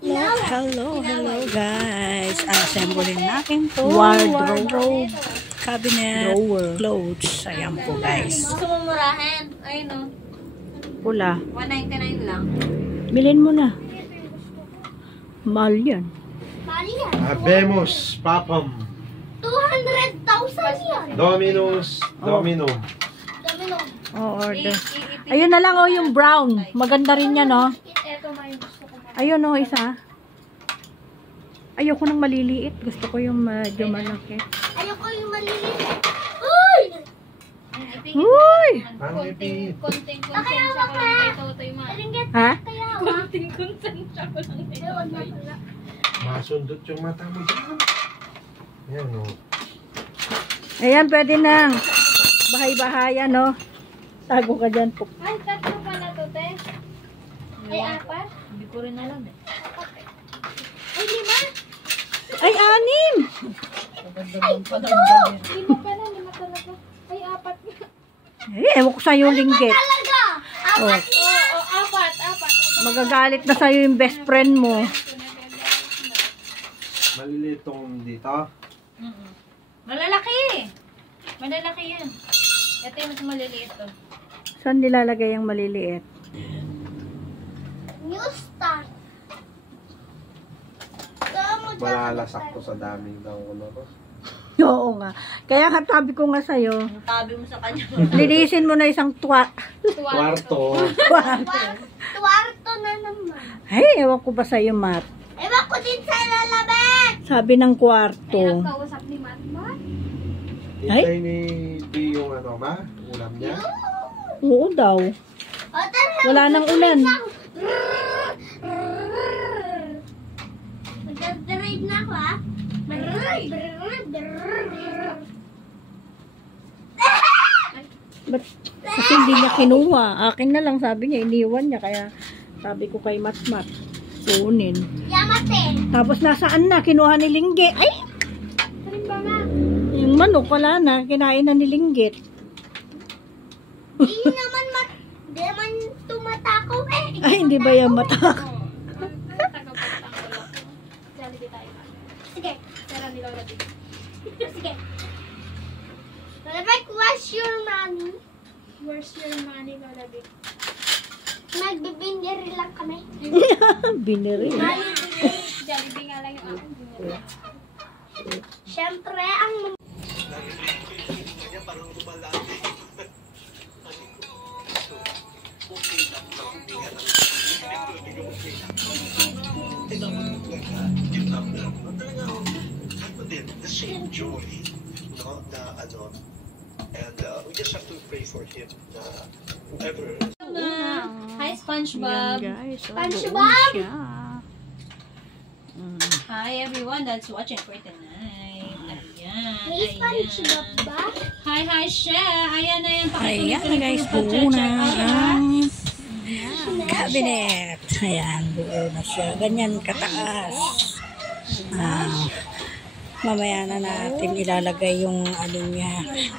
Hello guys. Assemblein natin to wardrobe, cabinet, drawer, clothes. Ayan po guys. Gusto mo murahin? Ayun o. Pula. 199 lang. Bilhin mo na. Mahal yan. Habemos, Papam. 200,000 yan. Domino's, Domino. Order. Ayun na lang yung brown. Maganda rin yan Ito may gusto ko. Ayun isa. Ayoko ng maliliit. Gusto ko yung medyo malaki. Ayoko yung maliliit. Uy! Uy! Konting consent ko Kaya lang kay Totoy Ma. Ha? Konting consent ko lang kay Totoy. Masundot yung mata mo dyan. Ayan o. Ayan, pwede na. Bahay-bahayan, Tago ka dyan po. Ay, tatlo pala to, te. Ay, apat? Hindi ko rin alam eh. Ay, 5? Ay, 6! Ay, 2! 5 pala, 5 talaga. Ay, apat. Ewan ko sa'yo linggit. Talaga! Oh, Apat. magagalit na sa'yo yung best friend mo. Maliliit tong dito. Malalaki. Malalaki yan. Ito yung mas maliliit to. Saan nilalagay yung maliliit? New start. Malalasak to sa daming daw ko na to. Oo nga. Kaya katabi ko nga sa'yo, Ang tabi mo sa kanya. linisin mo na isang Kwarto. Tuwarto na naman. Ay, ewan ko ba sa'yo, Matt? Ewan ko din sa lalabek. Sabi ng kwarto. Ay, nagkausap ni Matmat. Hintay ni P yung ulam niya. Oo daw. O, tara. Wala nang ulan. Mag-drive na ako, ha? Ba't kasi hindi niya kinuha? Akin na lang, sabi niya, iniwan niya. Kaya sabi ko kay Matmat, kunin. Yamate. Tapos nasaan na? Kinuha ni Lingge. Ay! Sarin ba na? Yung manok, wala na. Kinain na ni Linggit. Di naman tumatakaw eh. Ay, hindi ba yung mata? Sige. Tara, nilaw din. Sige. Lalabek, where's your money? Where's your money, Lolabik? Magbibindiri lang kami. Biniri. Jollibee nga lang yung akin. Siyempre, ang the same joy, no, and we just have to pray for him, whoever. Hi, SpongeBob. Guys, SpongeBob! Hi, everyone that's watching for tonight. Ayan. Hey, SpongeBob ba? Hi, Sha. Ayan na yan. Ayan na guys, buo na ang cabinet. Ayan, buo na siya. Ganyan kataas. Mamaya na natin ilalagay yung niya,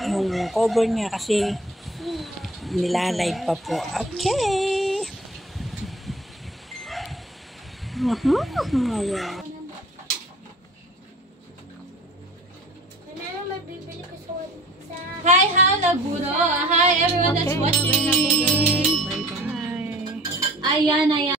yung cover niya kasi nilalive pa po. Okay. Ayan. Ano na magbibili ko sa... Hi, Halaburo. Hi, everyone that's watching. Bye-bye. Ayan.